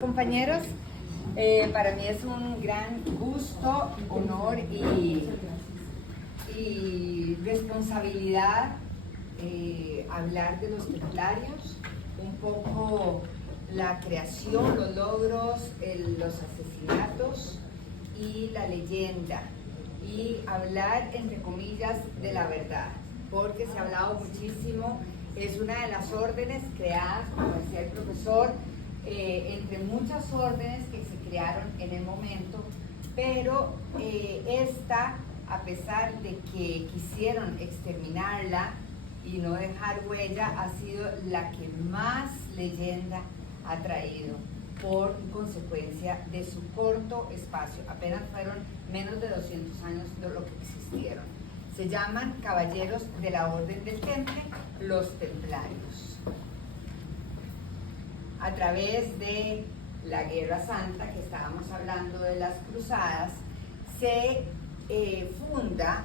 Compañeros, para mí es un gran gusto, honor y responsabilidad hablar de los templarios, un poco la creación, los logros, los asesinatos y la leyenda, y hablar entre comillas de la verdad, porque se ha hablado muchísimo. Es una de las órdenes creadas, como decía el profesor, entre muchas órdenes que se crearon en el momento, pero esta, a pesar de que quisieron exterminarla y no dejar huella, ha sido la que más leyenda ha traído por consecuencia de su corto espacio. Apenas fueron menos de 200 años de lo que existieron. Se llaman Caballeros de la Orden del Temple, los Templarios. A través de la Guerra Santa, que estábamos hablando de las cruzadas, se funda,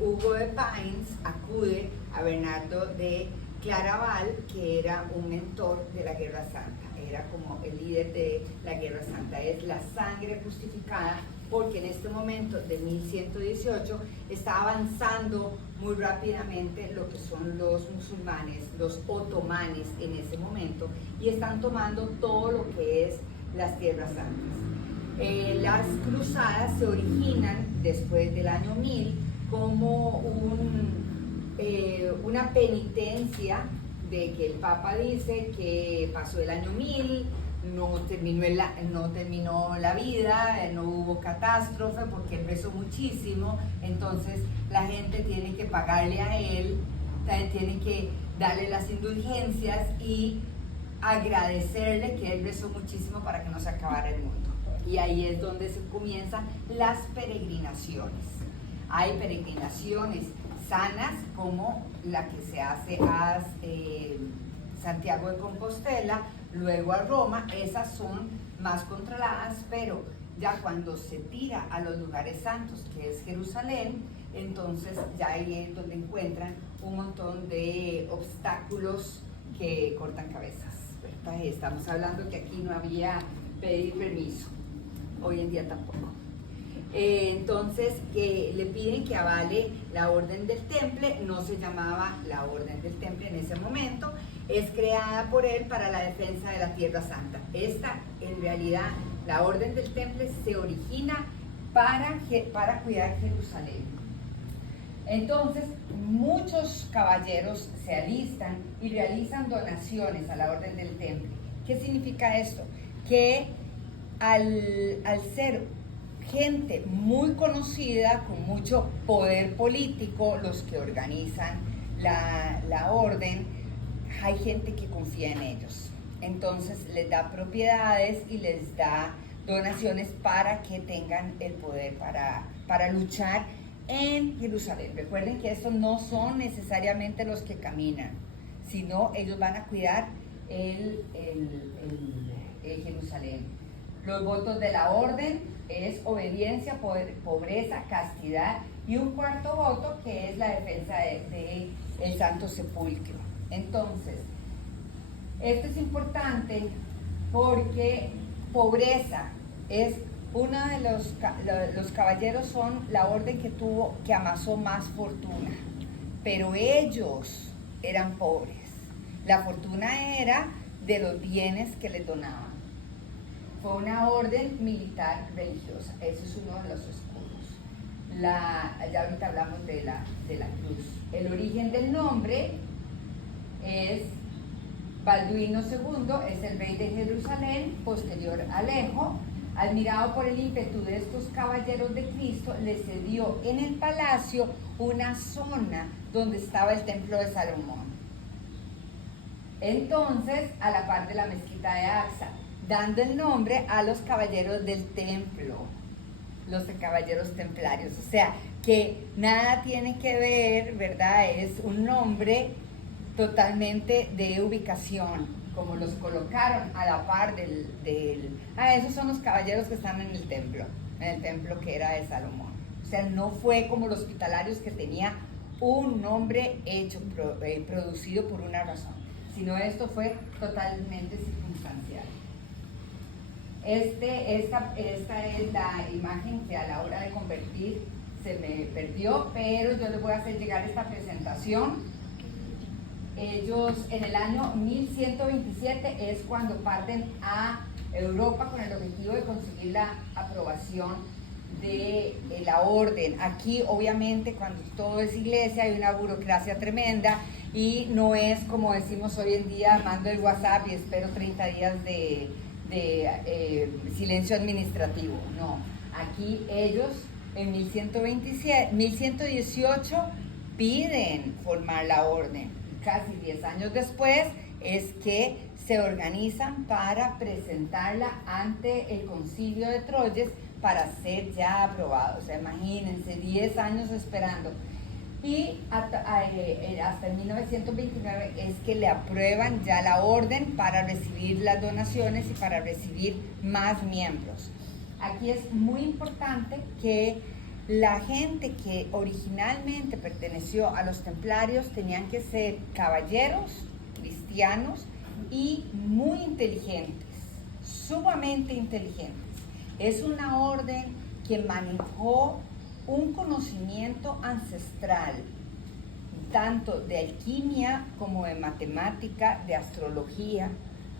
Hugo de Payns acude a Bernardo de Claraval, que era un mentor de la Guerra Santa, era como el líder de la Guerra Santa. Es la sangre justificada, porque en este momento de 1118 está avanzando muy rápidamente lo que son los musulmanes, los otomanes en ese momento, y están tomando todo lo que es las tierras santas. Las cruzadas se originan después del año 1000 como una penitencia de que el Papa dice que pasó el año 1000, no terminó la vida, no hubo catástrofe porque él rezó muchísimo, entonces la gente tiene que pagarle a él, tiene que darle las indulgencias y agradecerle que él rezó muchísimo para que no se acabara el mundo. Y ahí es donde se comienzan las peregrinaciones. Hay peregrinaciones sanas, como la que se hace a Santiago de Compostela, luego a Roma. Esas son más controladas, pero ya cuando se tira a los lugares santos, que es Jerusalén, entonces ya ahí es donde encuentran un montón de obstáculos que cortan cabezas, ¿verdad? Estamos hablando que aquí no había pedir permiso, hoy en día tampoco. Entonces, que le piden que avale la Orden del Temple. No se llamaba la Orden del Temple en ese momento, es creada por él para la defensa de la Tierra Santa. Esta, en realidad, la Orden del Temple se origina para cuidar Jerusalén. Entonces, muchos caballeros se alistan y realizan donaciones a la Orden del Temple. ¿Qué significa esto? Que al ser gente muy conocida, con mucho poder político, los que organizan la orden, hay gente que confía en ellos. Entonces les da propiedades y les da donaciones para que tengan el poder para luchar en Jerusalén. Recuerden que estos no son necesariamente los que caminan, sino ellos van a cuidar el Jerusalén. Los votos de la orden es obediencia, pobreza, castidad, y un cuarto voto que es la defensa del Santo Sepulcro. Entonces, esto es importante porque pobreza es uno de los caballeros, son la orden que amasó más fortuna, pero ellos eran pobres. La fortuna era de los bienes que les donaban. Fue una orden militar religiosa. Ese es uno de los escudos. Ya ahorita hablamos de la cruz. El origen del nombre es Balduino II, es el rey de Jerusalén, posterior a Alejo. Admirado por el ímpetu de estos caballeros de Cristo, le cedió en el palacio una zona donde estaba el templo de Salomón. Entonces, a la par de la mezquita de Aqsa, dando el nombre a los caballeros del templo, los caballeros templarios. O sea, que nada tiene que ver, ¿verdad? Es un nombre totalmente de ubicación, como los colocaron a la par esos son los caballeros que están en el templo que era de Salomón. O sea, no fue como los hospitalarios, que tenía un nombre hecho, producido por una razón, sino esto fue totalmente circunstancial. Esta es la imagen que a la hora de convertir se me perdió, pero yo les voy a hacer llegar esta presentación. Ellos en el año 1127 es cuando parten a Europa con el objetivo de conseguir la aprobación de la orden. Aquí obviamente cuando todo es iglesia hay una burocracia tremenda y no es como decimos hoy en día, mando el WhatsApp y espero 30 días de silencio administrativo. No, aquí ellos en 1118 piden formar la orden. Casi 10 años después es que se organizan para presentarla ante el Concilio de Troyes para ser ya aprobado. O sea, imagínense, 10 años esperando. Y hasta en 1929 es que le aprueban ya la orden para recibir las donaciones y para recibir más miembros. Aquí es muy importante que la gente que originalmente perteneció a los templarios tenían que ser caballeros, cristianos y muy inteligentes, sumamente inteligentes. Es una orden que manejó un conocimiento ancestral, tanto de alquimia como de matemática, de astrología.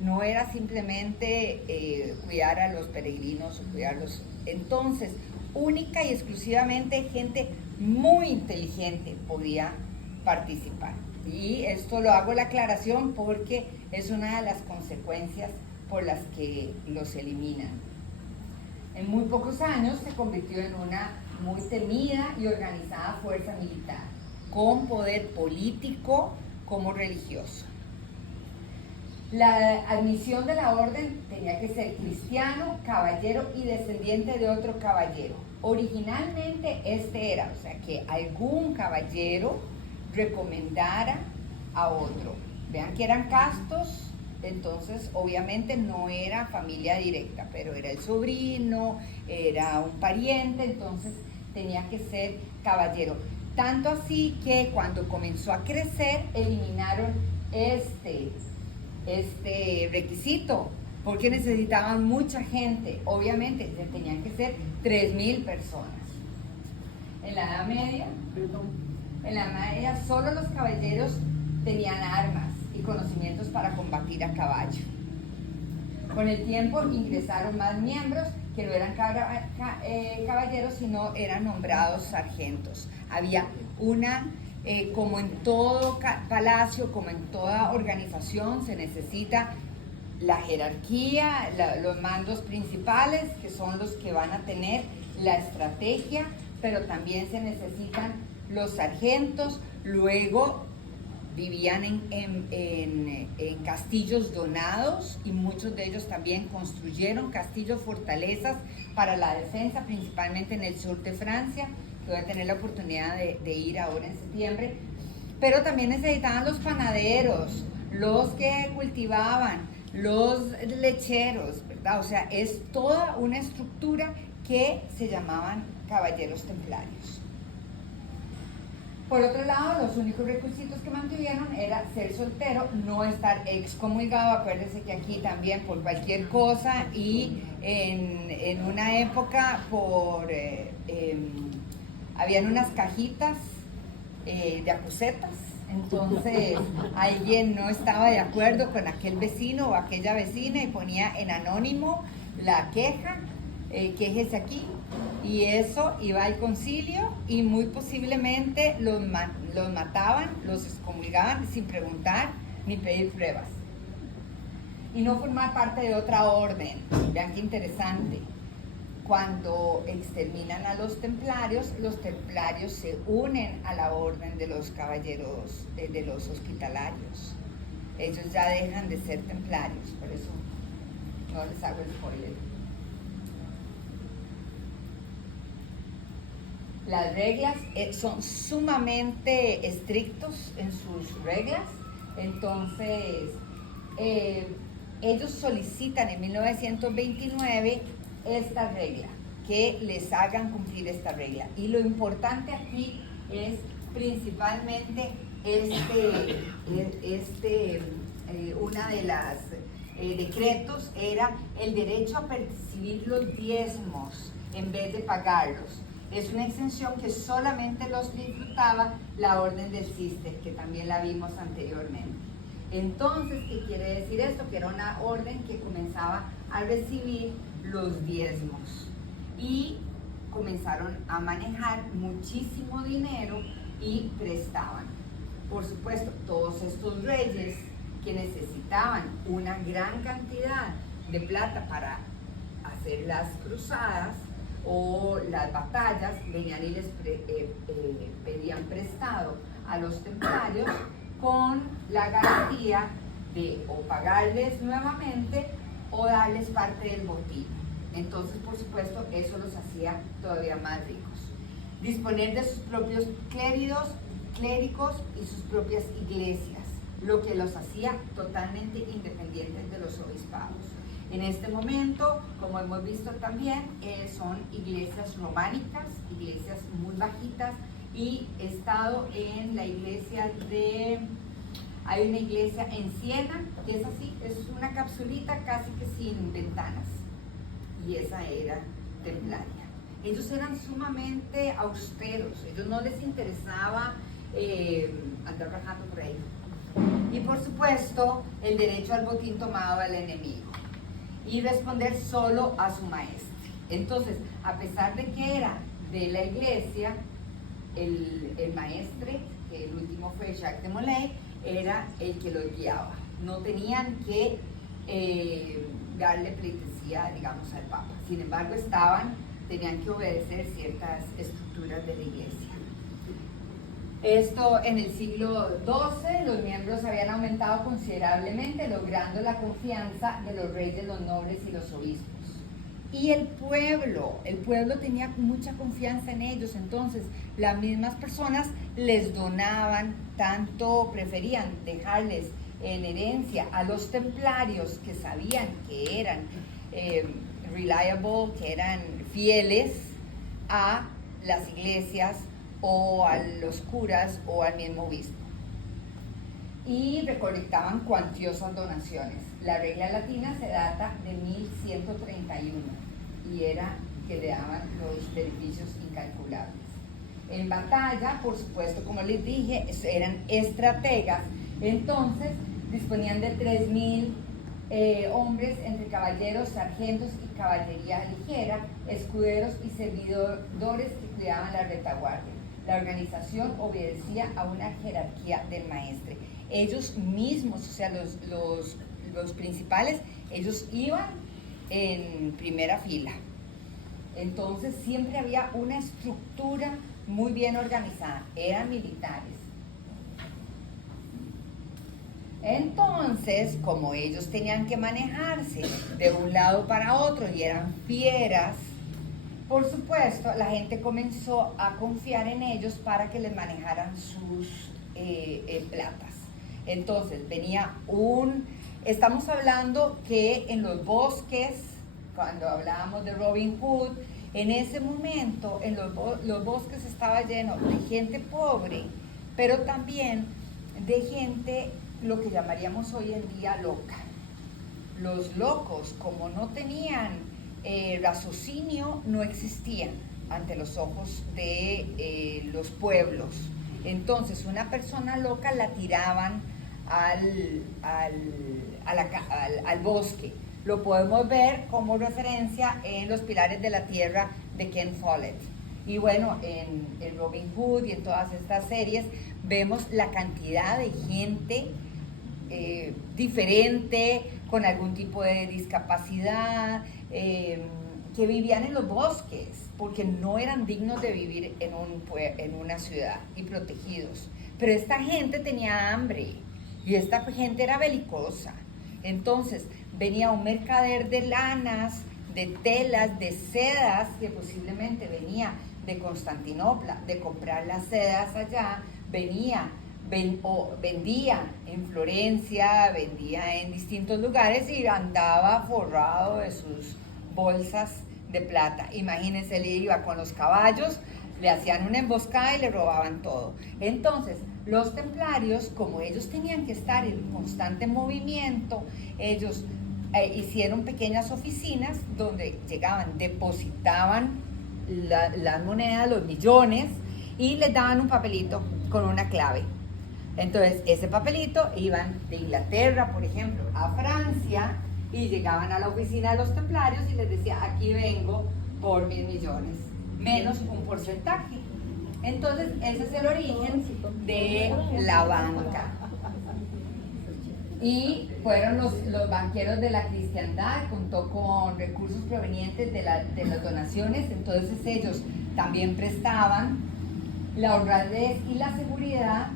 No era simplemente cuidar a los peregrinos o cuidarlos. Entonces, única y exclusivamente gente muy inteligente podía participar. Y esto lo hago la aclaración porque es una de las consecuencias por las que los eliminan. En muy pocos años se convirtió en una muy temida y organizada fuerza militar, con poder político como religioso. La admisión de la orden tenía que ser cristiano, caballero y descendiente de otro caballero. Originalmente este era, o sea, que algún caballero recomendara a otro. Vean que eran castos, entonces obviamente no era familia directa, pero era el sobrino, era un pariente, entonces tenía que ser caballero. Tanto así que cuando comenzó a crecer eliminaron este requisito, porque necesitaban mucha gente. Obviamente tenían que ser 3,000 personas. En la Edad Media solo los caballeros tenían armas y conocimientos para combatir a caballo. Con el tiempo ingresaron más miembros que no eran caballeros, sino eran nombrados sargentos. Había una como en todo palacio, como en toda organización, se necesita la jerarquía, los mandos principales, que son los que van a tener la estrategia, pero también se necesitan los sargentos. Luego vivían en castillos donados y muchos de ellos también construyeron castillos, fortalezas para la defensa, principalmente en el sur de Francia, que voy a tener la oportunidad de ir ahora en septiembre. Pero también necesitaban los panaderos, los que cultivaban, los lecheros, ¿verdad? O sea, es toda una estructura que se llamaban caballeros templarios. Por otro lado, los únicos requisitos que mantuvieron era ser soltero, no estar excomulgado. Acuérdense que aquí también por cualquier cosa y en una época habían unas cajitas de acusetas. Entonces alguien no estaba de acuerdo con aquel vecino o aquella vecina y ponía en anónimo la queja, quéjese aquí, y eso iba al concilio y muy posiblemente los mataban, los excomulgaban sin preguntar ni pedir pruebas. Y no formar parte de otra orden. Vean qué interesante. Cuando exterminan a los templarios se unen a la orden de los caballeros, de los hospitalarios. Ellos ya dejan de ser templarios, por eso no les hago el spoiler. Las reglas son sumamente estrictos en sus reglas, entonces ellos solicitan en 1929 esta regla, que les hagan cumplir esta regla. Y lo importante aquí es principalmente una de las decretos era el derecho a percibir los diezmos en vez de pagarlos. Es una exención que solamente los disfrutaba la orden del Cister, que también la vimos anteriormente. Entonces, ¿qué quiere decir esto? Que era una orden que comenzaba a recibir los diezmos y comenzaron a manejar muchísimo dinero y prestaban. Por supuesto, todos estos reyes que necesitaban una gran cantidad de plata para hacer las cruzadas o las batallas, venían y les pedían prestado a los templarios con la garantía de o pagarles nuevamente o darles parte del botín. Entonces, por supuesto, eso los hacía todavía más ricos. Disponer de sus propios clérigos y sus propias iglesias, lo que los hacía totalmente independientes de los obispados. En este momento, como hemos visto también, son iglesias románicas, iglesias muy bajitas, y he estado en la iglesia hay una iglesia en Siena, que es así, es una capsulita casi que sin ventanas, y esa era templaria. Ellos eran sumamente austeros, ellos no les interesaba andar rajando por ahí. Y por supuesto, el derecho al botín tomado al enemigo y responder solo a su maestre. Entonces, a pesar de que era de la iglesia, el maestre, que el último fue Jacques de Molay, era el que los guiaba. No tenían que darle pleitesía, digamos, al Papa. Sin embargo, tenían que obedecer ciertas estructuras de la iglesia. Esto en el siglo XII, los miembros habían aumentado considerablemente, logrando la confianza de los reyes, los nobles y los obispos. Y el pueblo tenía mucha confianza en ellos, entonces las mismas personas les donaban, tanto preferían dejarles en herencia a los templarios que sabían que eran reliable, que eran fieles a las iglesias o a los curas o al mismo obispo. Y recolectaban cuantiosas donaciones. La regla latina se data de 1131 y era que le daban los beneficios incalculables. En batalla, por supuesto, como les dije, eran estrategas, entonces disponían de 3000 hombres entre caballeros, sargentos y caballería ligera, escuderos y servidores que cuidaban la retaguardia. La organización obedecía a una jerarquía del maestre. Ellos mismos, o sea, los principales, ellos iban en primera fila. Entonces siempre había una estructura muy bien organizada, eran militares. Entonces, como ellos tenían que manejarse de un lado para otro y eran fieras, por supuesto, la gente comenzó a confiar en ellos para que les manejaran sus platas. Entonces, estamos hablando que en los bosques, cuando hablábamos de Robin Hood, en ese momento en los bosques estaba lleno de gente pobre, pero también de gente, lo que llamaríamos hoy en día loca. Los locos, como no tenían raciocinio, no existían ante los ojos de los pueblos. Entonces, una persona loca la tiraban al bosque. Lo podemos ver como referencia en Los Pilares de la Tierra de Ken Follett. Y bueno, en Robin Hood y en todas estas series vemos la cantidad de gente diferente, con algún tipo de discapacidad, que vivían en los bosques, porque no eran dignos de vivir en una ciudad y protegidos. Pero esta gente tenía hambre y esta gente era belicosa. Entonces venía un mercader de lanas, de telas, de sedas, que posiblemente venía de Constantinopla, de comprar las sedas allá, vendía en Florencia, vendía en distintos lugares y andaba forrado de sus bolsas de plata. Imagínense, él iba con los caballos, le hacían una emboscada y le robaban todo. Entonces, los templarios, como ellos tenían que estar en constante movimiento, ellos hicieron pequeñas oficinas donde llegaban, depositaban las monedas, los millones, y les daban un papelito con una clave. Entonces, ese papelito iban de Inglaterra, por ejemplo, a Francia, y llegaban a la oficina de los templarios y les decía, aquí vengo por 1.000 millones, menos un porcentaje. Entonces, ese es el origen de la banca. Y fueron los banqueros de la cristiandad, contó con recursos provenientes de las donaciones, entonces ellos también prestaban. La honradez y la seguridad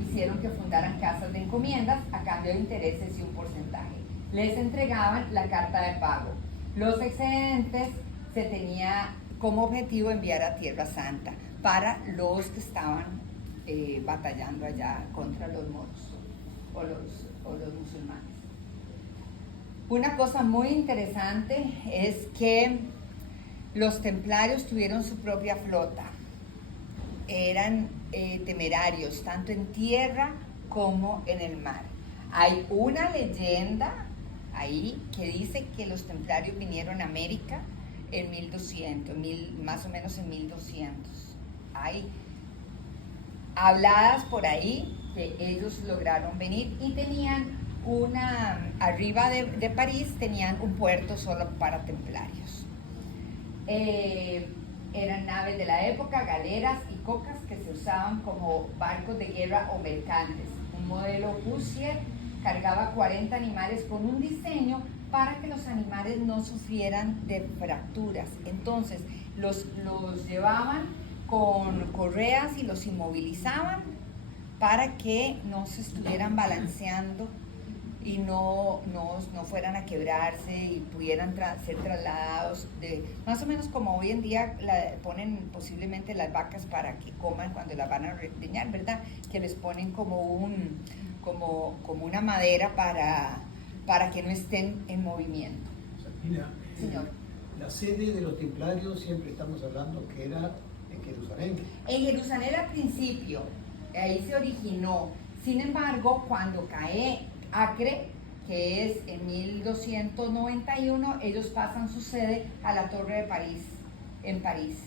hicieron que fundaran casas de encomiendas a cambio de intereses y un porcentaje. Les entregaban la carta de pago. Los excedentes se tenía como objetivo enviar a Tierra Santa para los que estaban batallando allá contra los moros o los musulmanes. Una cosa muy interesante es que los templarios tuvieron su propia flota. Eran temerarios tanto en tierra como en el mar. Hay una leyenda ahí que dice que los templarios vinieron a América en 1200, más o menos en 1200. Hay habladas por ahí que ellos lograron venir y tenían arriba de París tenían un puerto solo para templarios. Eran naves de la época, galeras y cocas que se usaban como barcos de guerra o mercantes. Un modelo Hussier cargaba 40 animales con un diseño para que los animales no sufrieran de fracturas. Entonces los llevaban con correas y los inmovilizaban para que no se estuvieran balanceando y no fueran a quebrarse y pudieran ser trasladados más o menos como hoy en día ponen posiblemente las vacas para que coman cuando las van a ordeñar, ¿verdad? Que les ponen como una madera para que no estén en movimiento. Mira, señor. La sede de los templarios siempre estamos hablando que era en Jerusalén. En Jerusalén al principio, ahí se originó. Sin embargo, cuando cae Acre, que es en 1291, ellos pasan su sede a la Torre de París, en París.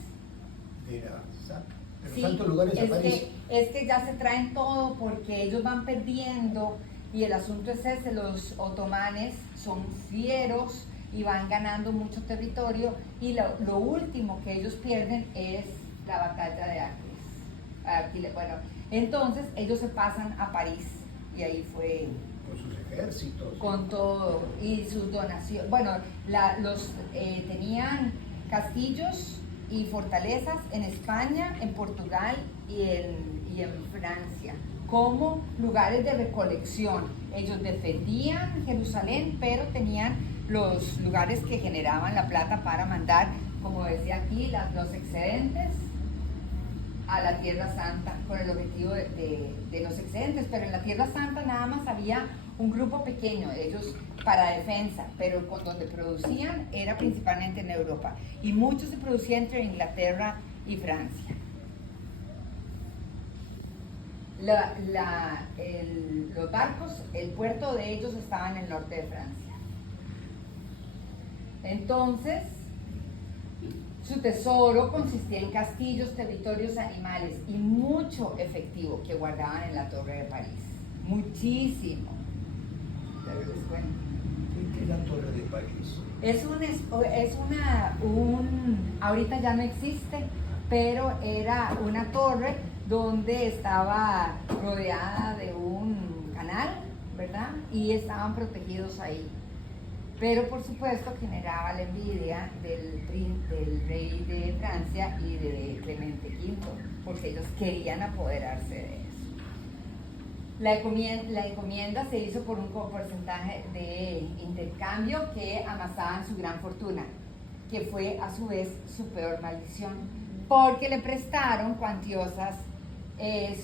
De los sí, santos lugares a París. Es que ya se traen todo porque ellos van perdiendo y el asunto es ese, los otomanes son fieros y van ganando mucho territorio y lo último que ellos pierden es la batalla de Acre. Bueno, entonces ellos se pasan a París y ahí fue... Con sus ejércitos. Con todo, y sus donaciones. Bueno, tenían castillos y fortalezas en España, en Portugal y en Francia, como lugares de recolección. Ellos defendían Jerusalén, pero tenían los lugares que generaban la plata para mandar, como decía aquí, los excedentes a la Tierra Santa con el objetivo de los excedentes, pero en la Tierra Santa nada más había un grupo pequeño, ellos para defensa, pero donde producían era principalmente en Europa y mucho se producía entre Inglaterra y Francia. Los barcos, el puerto de ellos estaba en el norte de Francia. Entonces, su tesoro consistía en castillos, territorios, animales y mucho efectivo que guardaban en la Torre de París. Muchísimo. Pero les cuento. ¿Qué es la Torre de París? Ahorita ya no existe, pero era una torre donde estaba rodeada de un canal, ¿verdad? Y estaban protegidos ahí. Pero por supuesto generaba la envidia del rey de Francia y de Clemente V, porque ellos querían apoderarse de eso. La encomienda se hizo por un porcentaje de intercambio que amasaban su gran fortuna, que fue a su vez su peor maldición, porque le prestaron cuantiosas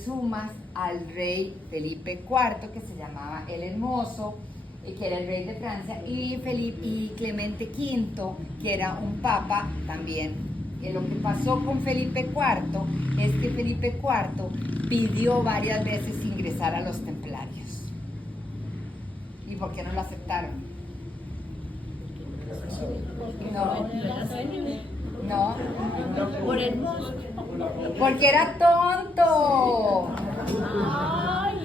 sumas al rey Felipe IV, que se llamaba el Hermoso, que era el rey de Francia, y Clemente V, que era un papa también. Lo que pasó con Felipe IV es que Felipe IV pidió varias veces ingresar a los templarios. ¿Y por qué no lo aceptaron? No, no, Por el monstruo. porque era tonto.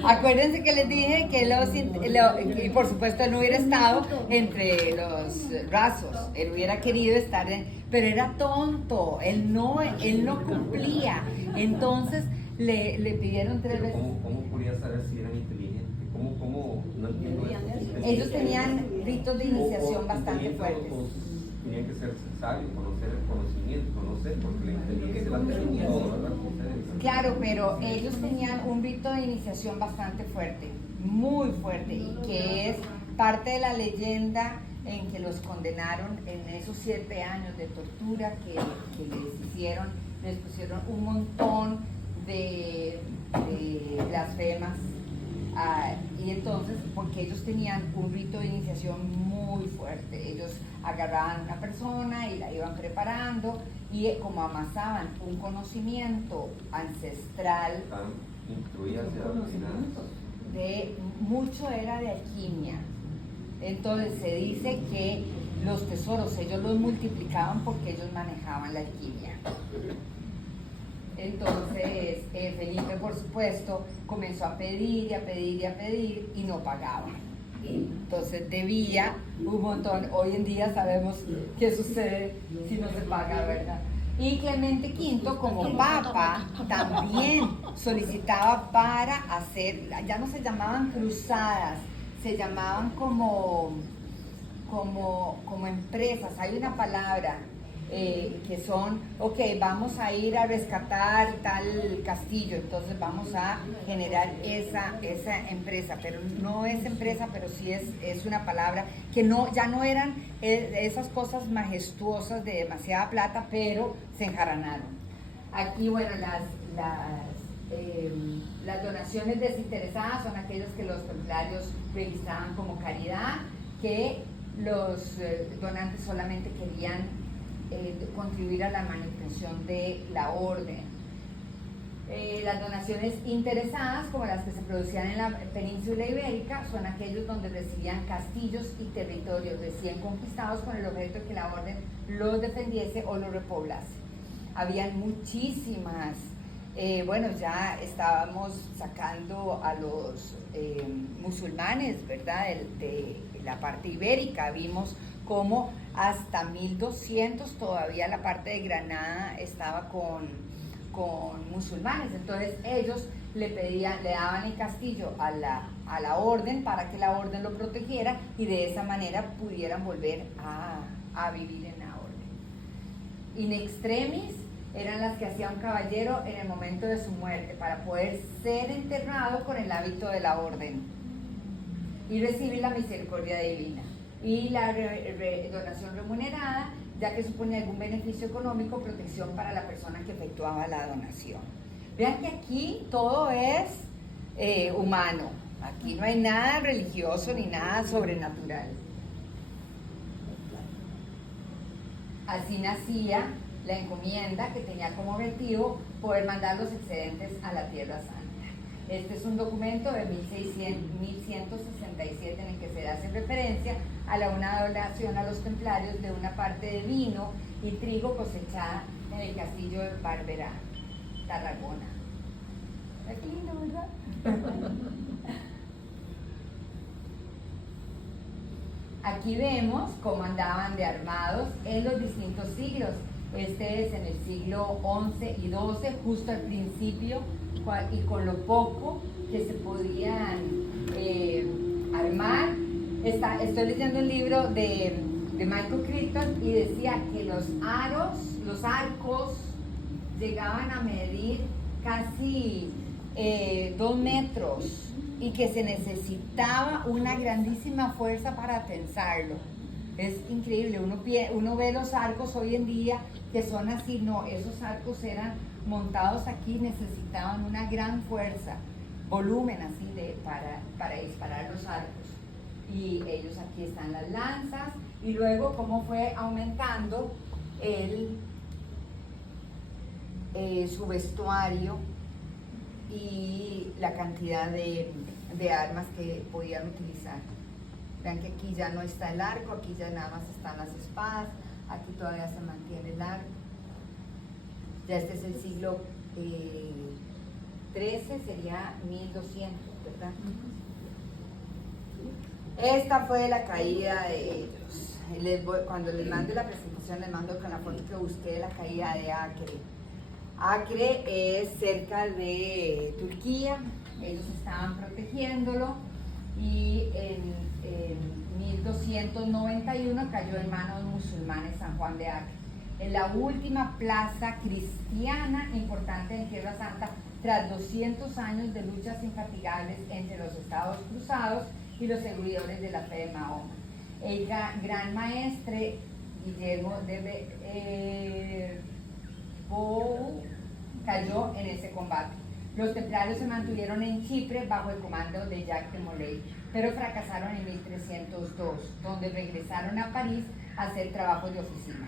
Acuérdense que les dije que y por supuesto él no hubiera estado entre los rasos, él hubiera querido estar pero era tonto, él no cumplía. Entonces le pidieron 3 veces. ¿Cómo podía saber si eran inteligentes? ¿Cómo? No entiendo eso. Ellos tenían ritos de iniciación bastante fuertes. Tenían que ser sabios, conocer el conocimiento, no sé, porque la inteligencia la tenemos todos, ¿verdad? Claro, pero ellos tenían un rito de iniciación bastante fuerte, muy fuerte, y que es parte de la leyenda en que los condenaron en esos 7 años de tortura que les pusieron un montón de blasfemas. Y entonces, porque ellos tenían un rito de iniciación muy fuerte, ellos agarraban a una persona y la iban preparando, y como amasaban un conocimiento ancestral, mucho era de alquimia. Entonces se dice que los tesoros ellos los multiplicaban porque ellos manejaban la alquimia. Entonces Felipe, por supuesto, comenzó a pedir y a pedir y a pedir y no pagaba. Entonces debía un montón. Hoy en día sabemos qué sucede si no se paga, ¿verdad? Y Clemente V, como papa, también solicitaba para hacer, ya no se llamaban cruzadas, se llamaban como empresas. Hay una palabra que son, ok, vamos a ir a rescatar tal castillo, entonces vamos a generar esa empresa, pero no es empresa, pero sí es una palabra que ya no eran esas cosas majestuosas de demasiada plata, pero se enjaranaron. Aquí, bueno, las donaciones desinteresadas son aquellas que los templarios registraban como caridad, que los donantes solamente querían contribuir a la manutención de la orden. Las donaciones interesadas, como las que se producían en la península ibérica, son aquellos donde recibían castillos y territorios recién conquistados con el objeto de que la orden los defendiese o los repoblase. Habían muchísimas, bueno, ya estábamos sacando a los musulmanes, ¿verdad?, de la parte ibérica. Vimos cómo hasta 1200 todavía la parte de Granada estaba con musulmanes. Entonces ellos le daban el castillo a la orden para que la orden lo protegiera y de esa manera pudieran volver a vivir en la orden. In extremis eran las que hacía un caballero en el momento de su muerte para poder ser enterrado con el hábito de la orden y recibir la misericordia divina. Y la donación remunerada, ya que supone algún beneficio económico, protección para la persona que efectuaba la donación. Vean que aquí todo es humano, aquí no hay nada religioso ni nada sobrenatural. Así nacía la encomienda, que tenía como objetivo poder mandar los excedentes a la Tierra Santa. Este es un documento de 1167 en el que se hace referencia a una donación a los templarios de una parte de vino y trigo cosechada en el castillo de Barberá, Tarragona. Es lindo, ¿verdad? Aquí vemos cómo andaban de armados en los distintos siglos. Este es en el siglo XI y XII, justo al principio, y con lo poco que se podían armar. Estoy leyendo el libro de Michael Crichton y decía que los arcos llegaban a medir casi 2 metros y que se necesitaba una grandísima fuerza para tensarlo. Es increíble, uno ve los arcos hoy en día que son así, no, esos arcos eran montados aquí, necesitaban una gran fuerza, volumen así para disparar los arcos. Y ellos, aquí están las lanzas, y luego cómo fue aumentando su vestuario y la cantidad de armas que podían utilizar. Vean que aquí ya no está el arco, aquí ya nada más están las espadas, aquí todavía se mantiene el arco. Ya este es el siglo XIII, sería 1200, ¿verdad? Esta fue la caída de ellos. Cuando les mande la presentación, les mando con la foto que busqué de la caída de Acre. Acre es cerca de Turquía, ellos estaban protegiéndolo y en 1291 cayó en manos musulmanes San Juan de Acre. Es la última plaza cristiana importante en Tierra Santa tras 200 años de luchas infatigables entre los estados cruzados y los seguidores de la fe de Mahoma. El gran maestre Guillermo de Bow cayó en ese combate. Los templarios se mantuvieron en Chipre bajo el comando de Jacques de Molay, pero fracasaron en 1302, donde regresaron a París a hacer trabajos de oficina.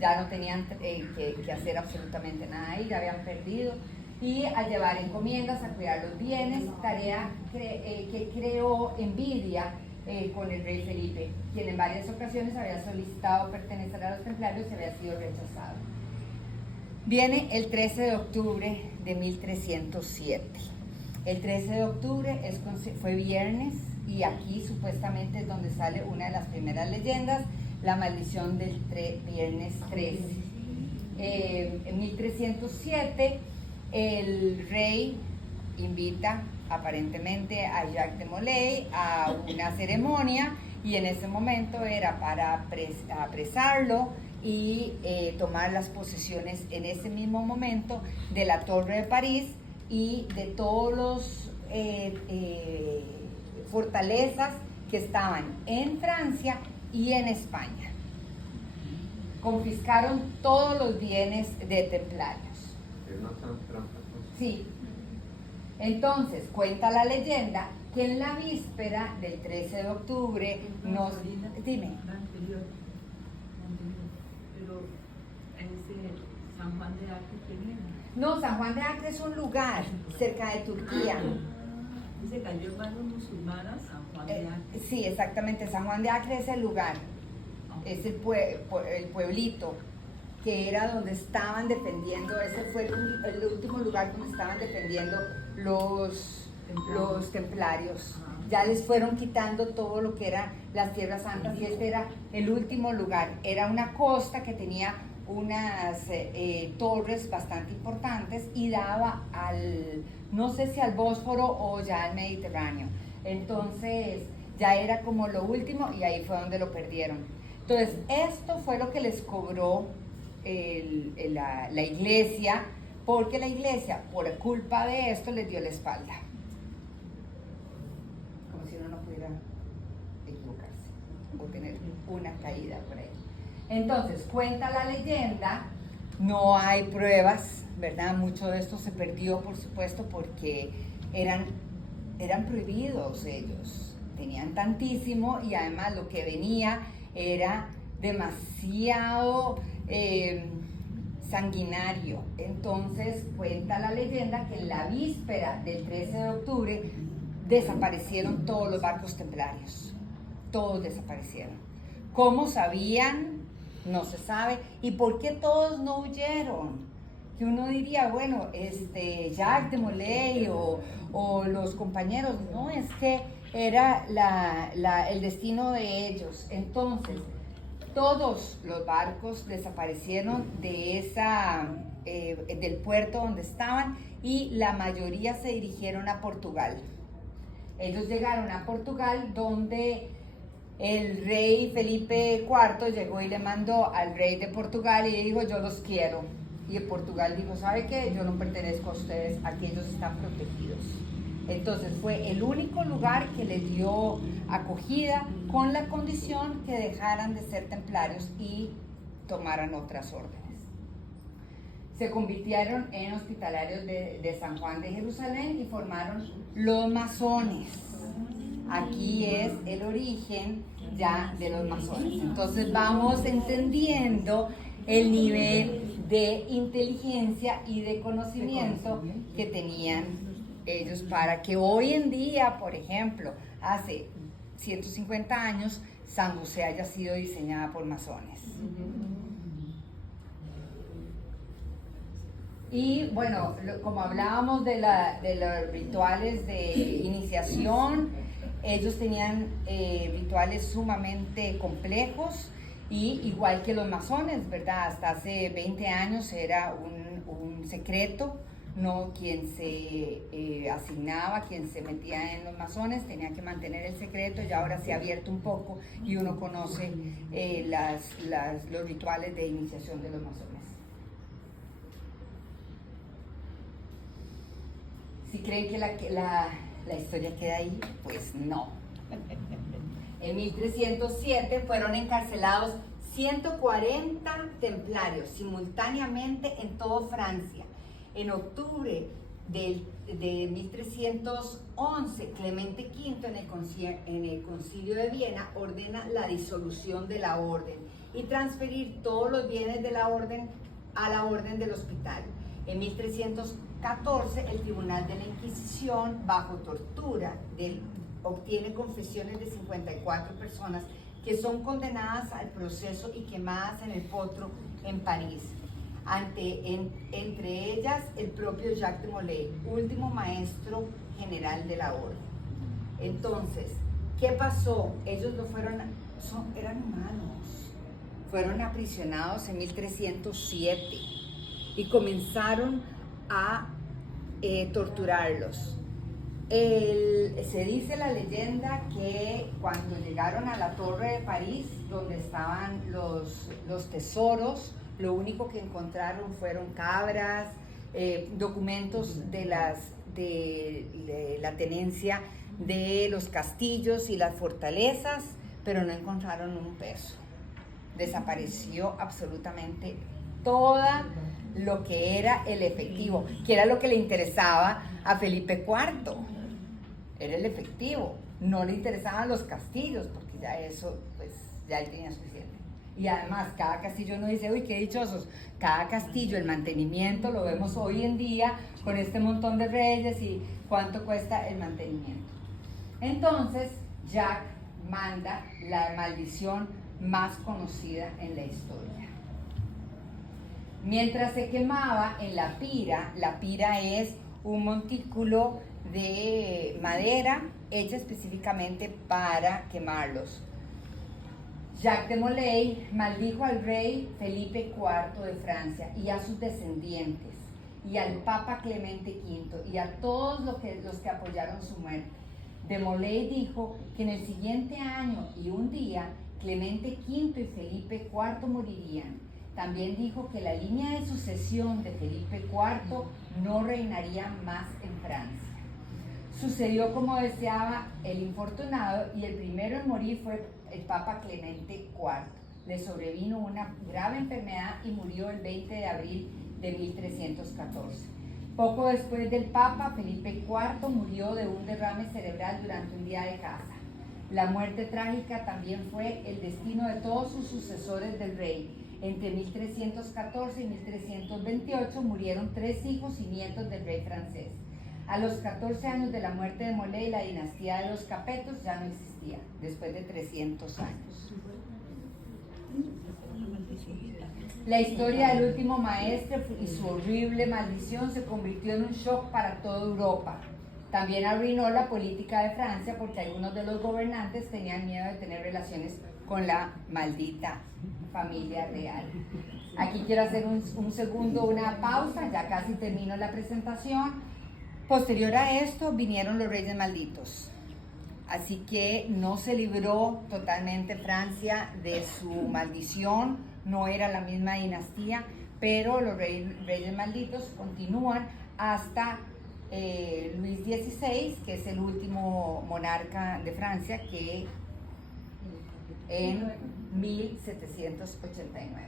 Ya no tenían que hacer absolutamente nada ahí, ya habían perdido, y a llevar encomiendas, a cuidar los bienes, tarea que creó envidia con el rey Felipe, quien en varias ocasiones había solicitado pertenecer a los templarios y había sido rechazado. Viene el 13 de octubre de 1307. El 13 de octubre fue viernes y aquí supuestamente es donde sale una de las primeras leyendas, la maldición del viernes 13. En 1307 el rey invita aparentemente a Jacques de Molay a una ceremonia y en ese momento era para apresarlo y tomar las posesiones en ese mismo momento de la Torre de París y de todos los fortalezas que estaban en Francia y en España. Confiscaron todos los bienes de templarios. Sí. Entonces, cuenta la leyenda que en la víspera del 13 de octubre nos... Dime. Pero ese San Juan de Acre, ¿quién era? No, San Juan de Acre es un lugar cerca de Turquía. Dice cayó en manos musulmanas San Juan de Acre. Sí, exactamente. San Juan de Acre es el lugar, es el pueblito que era donde estaban defendiendo, ese fue el último lugar donde estaban defendiendo los templarios. Ya les fueron quitando todo lo que eran las tierras santas y este era el último lugar. Era una costa que tenía unas torres bastante importantes y daba no sé si al Bósforo o ya al Mediterráneo. Entonces ya era como lo último y ahí fue donde lo perdieron. Entonces esto fue lo que les cobró la iglesia, porque la iglesia por culpa de esto les dio la espalda. Como si uno no pudiera equivocarse o tener una caída por ahí. Entonces, cuenta la leyenda, no hay pruebas, ¿verdad? Mucho de esto se perdió, por supuesto, porque eran prohibidos ellos, tenían tantísimo y además lo que venía era demasiado sanguinario. Entonces, cuenta la leyenda que en la víspera del 13 de octubre desaparecieron todos los barcos templarios, todos desaparecieron. ¿Cómo sabían? No se sabe. ¿Y por qué todos no huyeron? Que uno diría, bueno, Jacques de Molay o los compañeros, no, es que era el destino de ellos. Entonces, todos los barcos desaparecieron del puerto donde estaban y la mayoría se dirigieron a Portugal. Ellos llegaron a Portugal donde el rey Felipe IV llegó y le mandó al rey de Portugal y le dijo, yo los quiero. Y Portugal dijo, ¿sabe qué? Yo no pertenezco a ustedes, aquí ellos están protegidos. Entonces fue el único lugar que les dio acogida con la condición que dejaran de ser templarios y tomaran otras órdenes. Se convirtieron en hospitalarios de San Juan de Jerusalén y formaron los masones. Aquí es el origen ya de los masones. Entonces vamos entendiendo el nivel de inteligencia y de conocimiento que tenían ellos para que hoy en día, por ejemplo, hace 150 años San José haya sido diseñada por masones. Y bueno, como hablábamos de los rituales de iniciación, ellos tenían rituales sumamente complejos, y igual que los masones, ¿verdad? Hasta hace 20 años era un secreto, ¿no? Quien se asignaba, quien se metía en los masones tenía que mantener el secreto, y ahora se ha abierto un poco y uno conoce los rituales de iniciación de los masones. Si creen que la historia queda ahí, pues no. En 1307 fueron encarcelados 140 templarios simultáneamente en toda Francia. En octubre de 1311, Clemente V en el Concilio de Viena ordena la disolución de la orden y transferir todos los bienes de la orden a la orden del hospital. En 1314, el Tribunal de la Inquisición, bajo tortura, obtiene confesiones de 54 personas que son condenadas al proceso y quemadas en el potro en París. Entre ellas, el propio Jacques de Molay, último maestro general de la orden. Entonces, ¿qué pasó? Ellos eran humanos. Fueron aprisionados en 1307 y comenzaron a torturarlos. Se dice la leyenda que cuando llegaron a la Torre de París, donde estaban los tesoros, lo único que encontraron fueron cabras, documentos de la tenencia de los castillos y las fortalezas, pero no encontraron un peso. Desapareció absolutamente toda lo que era el efectivo, que era lo que le interesaba a Felipe IV. Era el efectivo, no le interesaban los castillos, porque ya eso, pues ya él tenía suficiente. Y además, cada castillo, uno dice, uy, qué dichosos, cada castillo, el mantenimiento, lo vemos hoy en día con este montón de reyes y cuánto cuesta el mantenimiento. Entonces, Jacques manda la maldición más conocida en la historia. Mientras se quemaba en la pira es un montículo de madera hecha específicamente para quemarlos. Jacques de Molay maldijo al rey Felipe IV de Francia y a sus descendientes, y al Papa Clemente V y a todos los que apoyaron su muerte. De Molay dijo que en el siguiente año y un día Clemente V y Felipe IV morirían. También dijo que la línea de sucesión de Felipe IV no reinaría más en Francia. Sucedió como deseaba el infortunado, y el primero en morir fue el Papa Clemente IV. Le sobrevino una grave enfermedad y murió el 20 de abril de 1314. Poco después del Papa, Felipe IV murió de un derrame cerebral durante un día de caza. La muerte trágica también fue el destino de todos sus sucesores del rey. Entre 1314 y 1328 murieron 3 hijos y nietos del rey francés. A los 14 años de la muerte de Molay, la dinastía de los Capetos ya no existía, después de 300 años. La historia del último maestre y su horrible maldición se convirtió en un shock para toda Europa. También arruinó la política de Francia, porque algunos de los gobernantes tenían miedo de tener relaciones con la maldita familia real. Aquí quiero hacer una pausa, ya casi termino la presentación. Posterior a esto vinieron los reyes malditos, así que no se libró totalmente Francia de su maldición, no era la misma dinastía, pero los reyes malditos continúan hasta Luis XVI, que es el último monarca de Francia, que en 1789.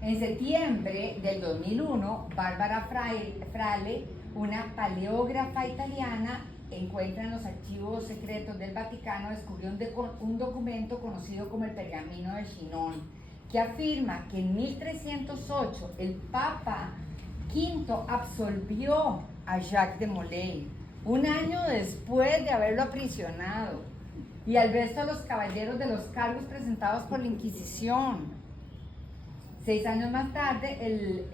En septiembre del 2001, Bárbara Frale, una paleógrafa italiana, encuentra en los archivos secretos del Vaticano, descubrió un documento conocido como el Pergamino de Chinon, que afirma que en 1308 el Papa V absolvió a Jacques de Molay un año después de haberlo aprisionado, y al resto de los caballeros de los cargos presentados por la Inquisición. 6 años más tarde,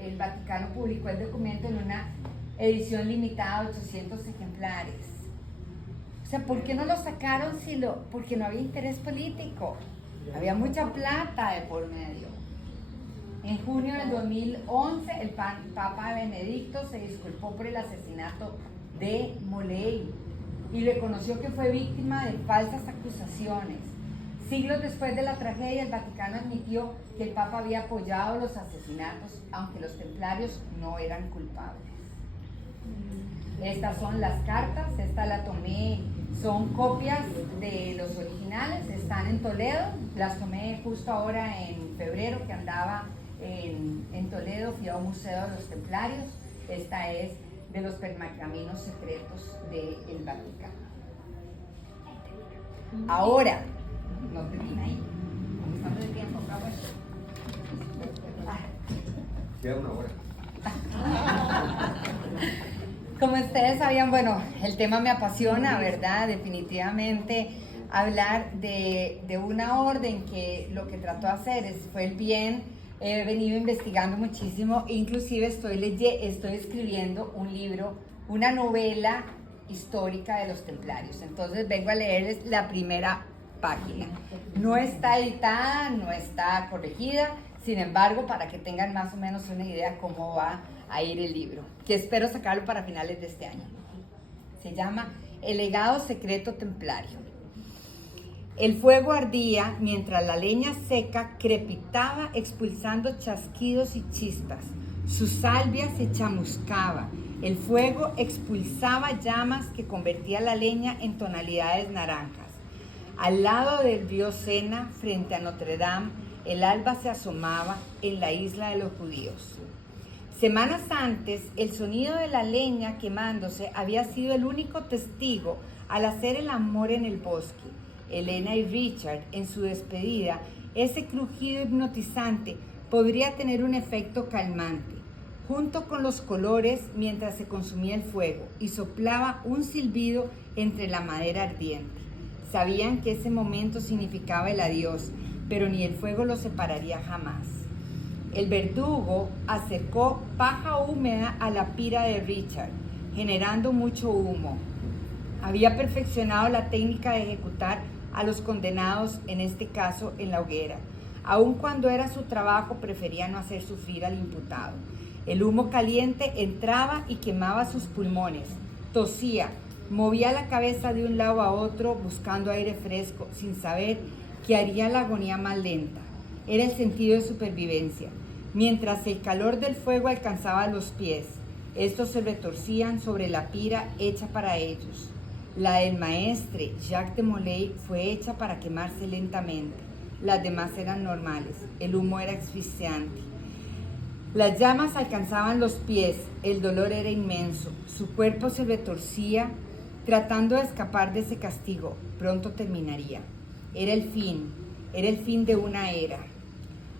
el Vaticano publicó el documento en una edición limitada de 800 ejemplares. O sea, ¿por qué no lo sacaron? Porque no había interés político, había mucha plata de por medio. En junio del 2011, el Papa Benedicto se disculpó por el asesinato de Moley y reconoció que fue víctima de falsas acusaciones. Siglos después de la tragedia, el Vaticano admitió que el Papa había apoyado los asesinatos, aunque los templarios no eran culpables. Estas son las cartas, esta la tomé, son copias de los originales, están en Toledo, las tomé justo ahora en febrero que andaba en Toledo, fui a un museo de los templarios. Esta es de los pergaminos secretos del Vaticano. Ahora, no termina ahí, estamos de tiempo, Queda una hora. Como ustedes sabían, bueno, el tema me apasiona, ¿verdad? Definitivamente hablar de una orden que lo que trató de hacer fue el bien. He venido investigando muchísimo, inclusive estoy escribiendo un libro, una novela histórica de los templarios. Entonces vengo a leerles la primera página. No está editada, no está corregida, sin embargo, para que tengan más o menos una idea cómo va a ir el libro, que espero sacarlo para finales de este año. Se llama El legado secreto templario. El fuego ardía mientras la leña seca crepitaba expulsando chasquidos y chispas. Su salvia se chamuscaba. El fuego expulsaba llamas que convertían la leña en tonalidades naranjas. Al lado del río Sena, frente a Notre Dame, el alba se asomaba en la isla de los judíos. Semanas antes, el sonido de la leña quemándose había sido el único testigo al hacer el amor en el bosque. Elena y Richard, en su despedida, ese crujido hipnotizante podría tener un efecto calmante, junto con los colores mientras se consumía el fuego y soplaba un silbido entre la madera ardiente. Sabían que ese momento significaba el adiós, pero ni el fuego los separaría jamás. El verdugo acercó paja húmeda a la pira de Richard, generando mucho humo. Había perfeccionado la técnica de ejecutar a los condenados, en este caso en la hoguera. Aun cuando era su trabajo, prefería no hacer sufrir al imputado. El humo caliente entraba y quemaba sus pulmones. Tosía, movía la cabeza de un lado a otro buscando aire fresco, sin saber que haría la agonía más lenta. Era el sentido de supervivencia. Mientras el calor del fuego alcanzaba los pies, estos se retorcían sobre la pira hecha para ellos. La del maestre Jacques de Molay fue hecha para quemarse lentamente. Las demás eran normales. El humo era asfixiante. Las llamas alcanzaban los pies. El dolor era inmenso. Su cuerpo se retorcía, tratando de escapar de ese castigo. Pronto terminaría. Era el fin de una era.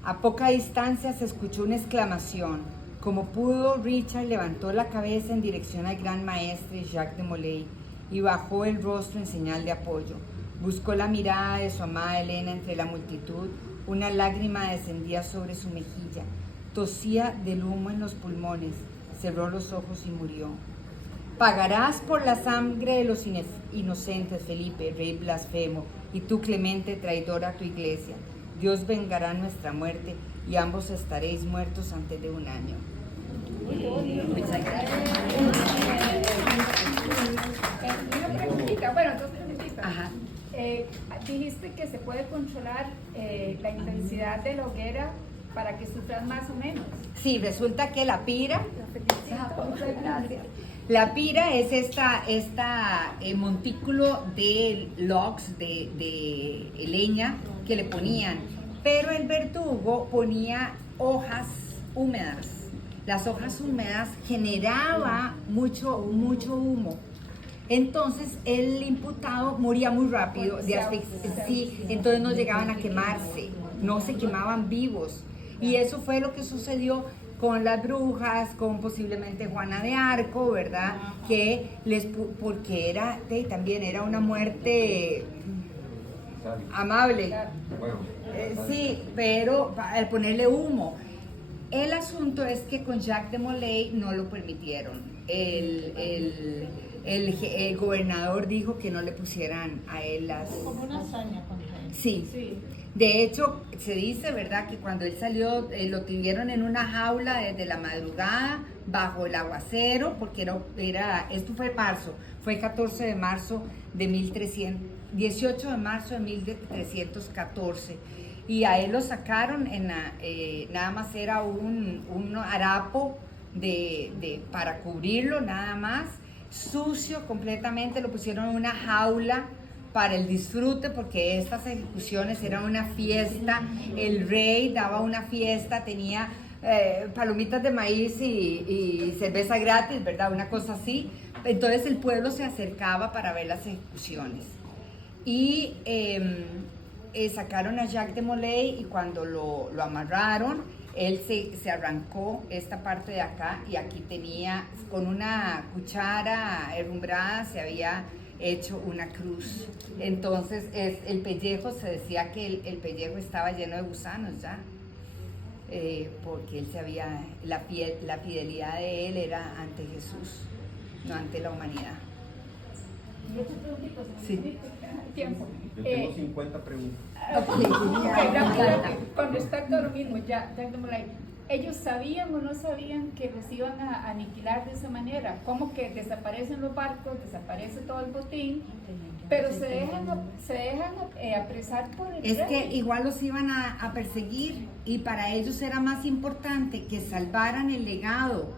A poca distancia se escuchó una exclamación. Como pudo, Richard levantó la cabeza en dirección al gran maestre Jacques de Molay y bajó el rostro en señal de apoyo. Buscó la mirada de su amada Elena entre la multitud. Una lágrima descendía sobre su mejilla. Tosía del humo en los pulmones. Cerró los ojos y murió. Pagarás por la sangre de los inocentes, Felipe, rey blasfemo, y tú, Clemente, traidor a tu iglesia. Dios vengará nuestra muerte y ambos estaréis muertos antes de un año. Muchas gracias. Una preguntita, bueno, dos preguntitas. Ajá. Dijiste que se puede controlar la intensidad de la hoguera para que sufras más o menos. Sí, resulta que la pira, Muchas gracias. la pira es esta montículo de logs, de leña que le ponían, pero el verdugo ponía hojas húmedas. Las hojas húmedas generaba mucho humo. Entonces el imputado moría muy rápido de asfixia, sí, entonces no llegaban a quemarse, no se quemaban vivos. Y eso fue lo que sucedió con las brujas, con posiblemente Juana de Arco, ¿verdad? Que porque también era una muerte amable. Bueno, Sí, pero al ponerle humo. El asunto es que con Jacques de Molay no lo permitieron. El gobernador dijo que no le pusieran a él las... Como una hazaña contra él. Sí. Sí. De hecho, se dice, ¿verdad?, que cuando él salió, lo tuvieron en una jaula desde la madrugada, bajo el aguacero, porque esto fue marzo, fue 14 de marzo de 18 de marzo de 1314. Y a él lo sacaron, nada más era un harapo para cubrirlo, nada más, sucio completamente, lo pusieron en una jaula para el disfrute, porque estas ejecuciones eran una fiesta, el rey daba una fiesta, tenía palomitas de maíz y cerveza gratis, ¿verdad? Una cosa así. Entonces el pueblo se acercaba para ver las ejecuciones. Y sacaron a Jacques de Molay, y cuando lo amarraron, él se arrancó esta parte de acá, y aquí tenía, con una cuchara herrumbrada, se había hecho una cruz. Entonces el pellejo, se decía que el pellejo estaba lleno de gusanos ya, porque él la fidelidad de él era ante Jesús, no ante la humanidad. Y otra preguntita, Sí. Tiempo. yo tengo 50 preguntas. Con respecto a lo mismo, Jacques de Molay, ¿ellos sabían o no sabían que los iban a aniquilar de esa manera? Como que desaparecen los barcos, desaparece todo el botín, pero se dejan apresar por el Es rey. que igual los iban a perseguir, y para ellos era más importante que salvaran el legado.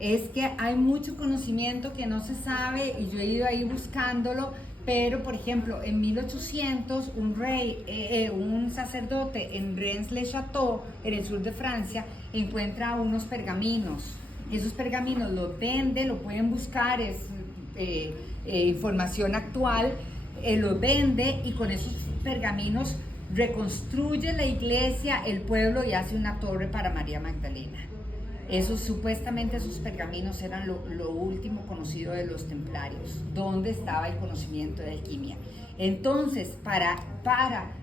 Es que hay mucho conocimiento que no se sabe, y yo he ido ahí buscándolo, pero por ejemplo en 1800 un sacerdote en Rennes-le-Château, en el sur de Francia, encuentra unos pergaminos. Esos pergaminos los vende, lo pueden buscar, es información actual, los vende, y con esos pergaminos reconstruye la iglesia, el pueblo, y hace una torre para María Magdalena. Supuestamente esos pergaminos eran lo último conocido de los templarios, donde estaba el conocimiento de alquimia. Entonces, para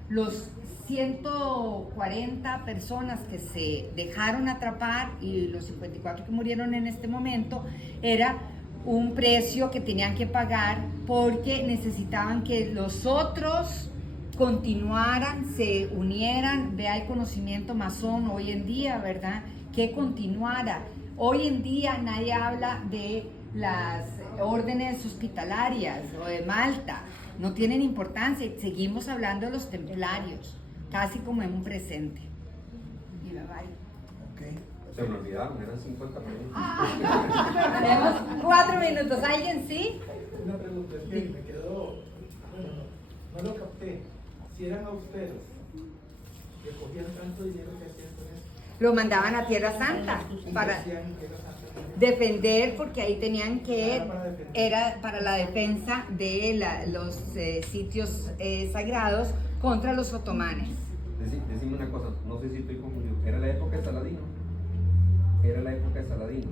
los 140 personas que se dejaron atrapar y los 54 que murieron en este momento, era un precio que tenían que pagar, porque necesitaban que los otros continuaran, se unieran. Vea el conocimiento masón hoy en día, ¿verdad?, que continuara. Hoy en día nadie habla de las órdenes hospitalarias o de Malta, no tienen importancia, seguimos hablando de los templarios, casi como en un presente. Y me vale. Ok. Se me olvidaron, eran 50 preguntas. Tenemos 4 minutos, ¿alguien sí? Una pregunta, es que me quedó, bueno, no lo capté. Si eran austeros, que cogían tanto dinero, que hacían con eso. Lo mandaban a Tierra Santa para Hacían que era Santa. defender, porque ahí tenían que, Era para defender. era para la defensa de los sitios sagrados contra los otomanes. Decime una cosa, no sé si estoy confundido. ¿Era la época de Saladino? Era la época de Saladino.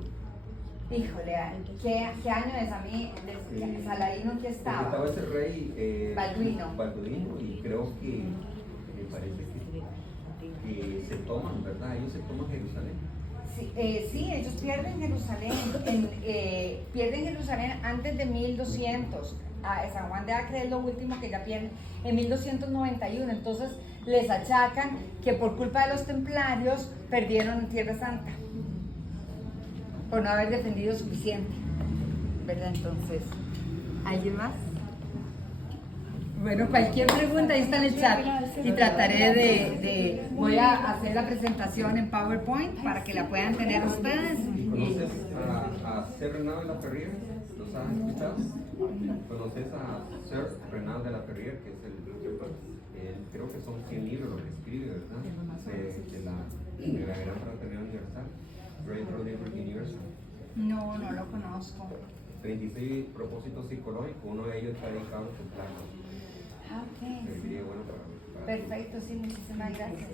Híjole, ¿qué año es a mí? Saladino, ¿en qué estaba? Estaba ese rey Balduino. Y creo que me parece que se toman, ¿verdad? Ellos se toman Jerusalén. Sí, ellos pierden Jerusalén. Pierden Jerusalén antes de 1200. San Juan de Acre es lo último que ya pierden en 1291. Entonces les achacan que por culpa de los templarios perdieron Tierra Santa, por no haber defendido suficiente, ¿verdad? Entonces, ¿alguien más? Bueno, cualquier pregunta ahí está en el chat, y trataré voy a hacer la presentación en PowerPoint para que la puedan tener ustedes. ¿Conoces a Sir Renaud de la Perrier? ¿Los has escuchado? ¿Conoces a Sir Renaud de la Perrier, que es creo que son 100 libros los que escribe, ¿verdad? De la Gran Fraternidad Universal, Great Religious Universal. No lo conozco. 36 propósitos psicológicos, uno de ellos está dedicado a su plano. Ok, Sería bueno para perfecto, sí, muchísimas gracias.